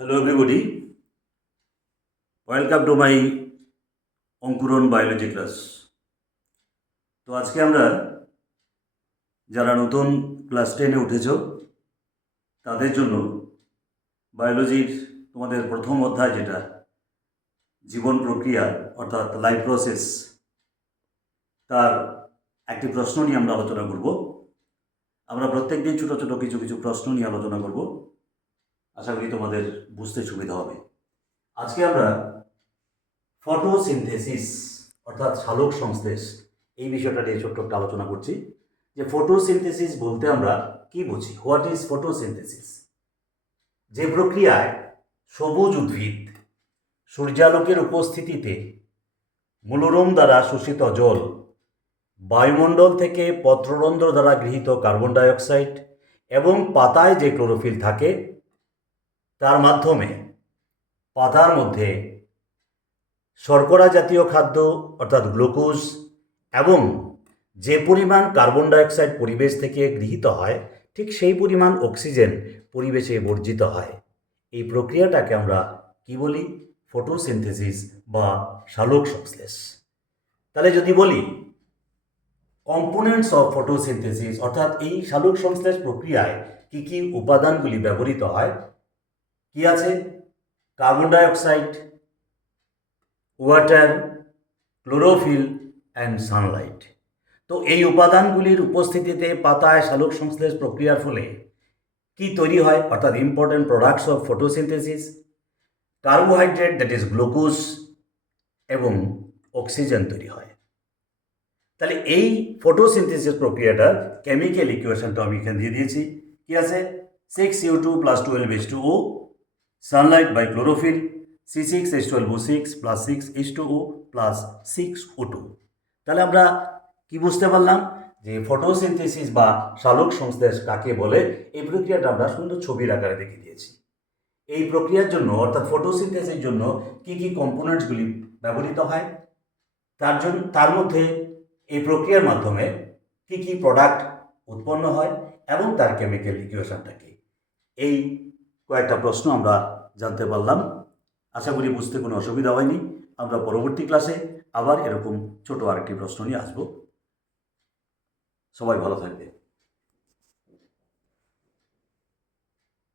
Hello everybody, welcome to my Ankuran biology class. তো আজকে আমরা যারা নতুন ক্লাস 10-এ উঠেছ তাদের জন্য বায়োলজির তোমাদের প্রথম অধ্যায় যেটা জীবন প্রক্রিয়া অর্থাৎ লাইফ প্রসেস, তার একটি প্রশ্ন নিয়ে আমরা আলোচনা করব। আমরা প্রত্যেক দিন ছোটো ছোটো কিছু কিছু প্রশ্ন নিয়ে আলোচনা করব, আশা করি তোমাদের বুঝতে সুবিধা হবে। আজকে আমরা ফটোসিনথেসিস অর্থাৎ সালোক সংশ্লেষ এই বিষয়টা নিয়ে ছোট্ট একটা আলোচনা করছি। যে ফটোসিনথেসিস বলতে আমরা কি বুঝি, হোয়াট ইজ ফটোসিনথেসিস? যে প্রক্রিয়ায় সবুজ উদ্ভিদ সূর্যালোকের উপস্থিতিতে মনোরম দ্বারা শোষিত জল, বায়ুমণ্ডল থেকে পত্ররন্ধ্র দ্বারা গৃহীত কার্বন ডাইঅক্সাইড এবং পাতায় যে ক্লোরোফিল থাকে তার মাধ্যমে পাতার মধ্যে শর্করা জাতীয় খাদ্য অর্থাৎ গ্লুকোজ এবং যে পরিমাণ কার্বন ডাইঅক্সাইড পরিবেশ থেকে গৃহীত হয় ঠিক সেই পরিমাণ অক্সিজেন পরিবেশে বর্জিত হয়। এই প্রক্রিয়াটাকে আমরা কি বলি? ফটোসিনথেসিস বা সালোক সংশ্লেষ। তাহলে যদি বলি কম্পোনেন্টস অফ ফটোসিনথেসিস অর্থাৎ এই সালোক সংশ্লেষ প্রক্রিয়ায় কি কি উপাদানগুলি ব্যবহৃত হয়, কি আছে? Carbon dioxide, water, chlorophyll and Sunlight. তো এই উপাদানগুলির উপস্থিতিতে পাতায় সালোক সংশ্লেষ প্রক্রিয়ার ফলে কি তৈরি হয়, অর্থাৎ important products of photosynthesis? Carbohydrate, that is glucose, এবং অক্সিজেন তৈরি হয়। তাহলে এই ফটোসিনথেসিস প্রক্রিয়াটার কেমিক্যাল ইকুয়েশনটা আমি এখানে দিয়ে দিয়েছি। কি আছে? 6CO2 + 12H2O, Sunlight by chlorophyll, C6H12O6 + 6H2O + 6O2। তাহলে আমরা কি বুঝতে পারলাম যে ফটোসিনথেসিস বা সালোক সংশ্লেষ কাকে বলে? এই প্রক্রিয়াটা আমরা সুন্দর ছবির আকারে দেখে দিয়েছি। এই প্রক্রিয়ার জন্য অর্থাৎ ফটোসিনথেসিসের জন্য কি কি কম্পোনেন্টসগুলি ব্যবহৃত হয়, তার মধ্যে এই প্রক্রিয়ার মাধ্যমে কি কি প্রোডাক্ট উৎপন্ন হয় এবং তার কেমিক্যাল ইকুয়েশনটা কি, এই কয়েকটা প্রশ্ন আমরা জানতে পারলাম। আশা করি বুঝতে কোনো অসুবিধা হয়নি। আমরা পরবর্তী ক্লাসে আবার এরকম ছোট আরেকটি প্রশ্ন নিয়ে আসব। সবাই ভালো থাকবে।